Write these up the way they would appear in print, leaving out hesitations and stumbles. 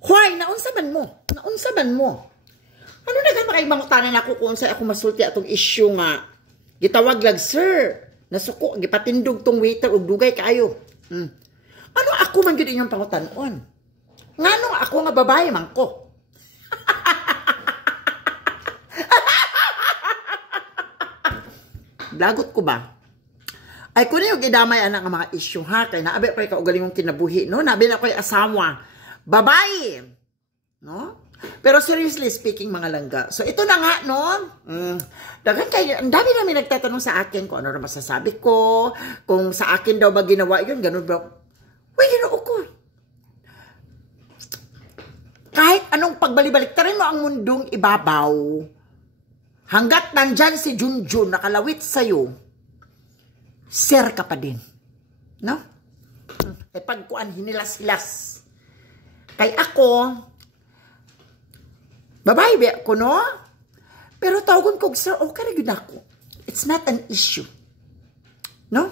Hoy, naunsa man mo? Naunsa man mo? Ano na gan makaibangutanan ako kung sa ako masulti atong issue nga. Gitawag lag, sir. Nasuko, gipatindog tong waiter ug dugay kaayo. Ano ako man gyud inyong pangutanon? Nganong ako nga babae man ko? Lagot ko ba? Ay kuno yung gidamay ana nga mga issue ha kay naabi pa ka ugalingong kinabuhi no, nabi na ko'y asawa. Babae. No? Pero seriously speaking mga langga. So ito na nga no. Dagan kay ang dami namin nagtatanong sa akin kung ano na masasabi ko, kung sa akin daw ba ginawa yun, ganun ba? Uy, ginoo ko. Kahit anong pagbalibalik tarin mo ang mundong ibabaw, hanggat nandyan si Junjun nakalawit sa'yo, sir ka pa din. No? E pagkuan, hinilas-hilas. Kay ako, babae ba ko, no? Pero tawagon ko, sir, okay na yun ako. It's not an issue. No?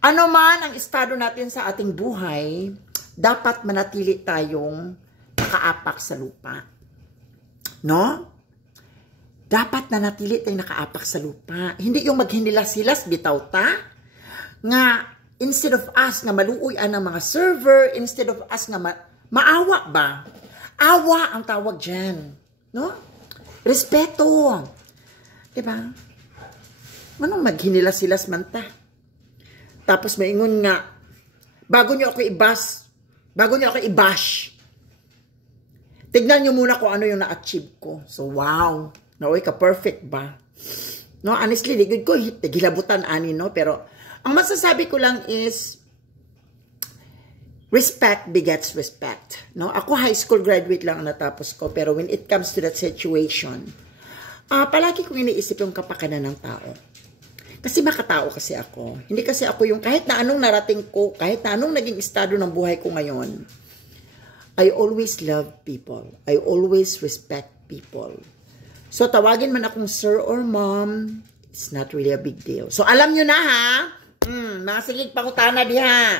Ano man ang estado natin sa ating buhay, dapat manatili tayong nakaapak sa lupa. No? Dapat nanatili tayong nakaapak sa lupa. Hindi yung maghinilas-hilas, bitaw ta. Nga, instead of us nga maluoy ang mga server, instead of us nga maawa ba? Awa ang tawag dyan. No? Respeto. Diba? Manong maghinilas-hilas man ta. Tapos maingon nga, bago nyo ako i-bash, tignan nyo muna kung ano yung na-achieve ko. So, wow. Nauwi ka, perfect ba? No, honestly, ligod ko, gilabutan ani, no? Pero, ang masasabi ko lang is, respect begets respect. No? Ako, high school graduate lang ang natapos ko, pero when it comes to that situation, palagi kong iniisip yung kapakanan ng tao. Kasi makatao kasi ako. Hindi kasi ako yung kahit na anong narating ko, kahit na anong naging estado ng buhay ko ngayon, I always love people. I always respect people. So, tawagin man akong sir or mom, it's not really a big deal. So, alam nyo na ha, mga sigig pangutana diha.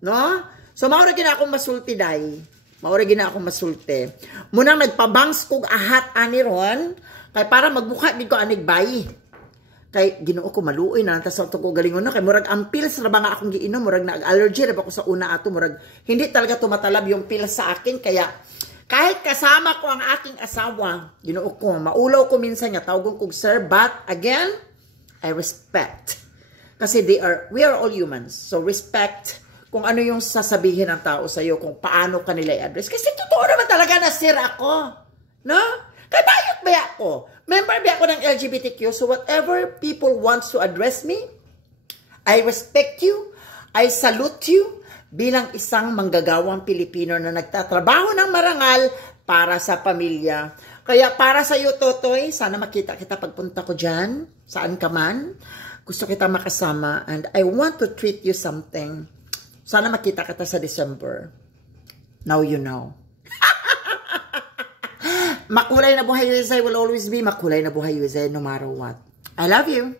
No? So, maura gina akong masulti day. Maura gina akong masulti. Munang nagpabangs kong ahat ani ron, kay para magbuka dito anig bayi. Kay ginoo ko maluoy na tas ko galingon na kay murag ang pills ra ba nga akong giinom, murag nag-allergy ra ba ko sa una ato, murag hindi talaga tumatalab yung pills sa akin, kaya kahit kasama ko ang aking asawa, ginoo ko maulaw ko minsan nga tawgon kog sir, but again I respect. Kasi we are all humans. So respect kung ano yung sasabihin ng tao sa iyo, kung paano kanila i-address. Kasi totoo naman talaga na sir ako. No? Kaya bayot ba ako? Member ba ako ng LGBTQ? So whatever people wants to address me, I respect you, I salute you bilang isang manggagawang Pilipino na nagtatrabaho ng marangal para sa pamilya. Kaya para sa iyo, Totoy, sana makita kita pagpunta ko dyan, saan ka man. Gusto kita makasama and I want to treat you something. Sana makita kita sa December. Now you know. Makulay na buhay USA will always be makulay na buhay USA no matter what. I love you.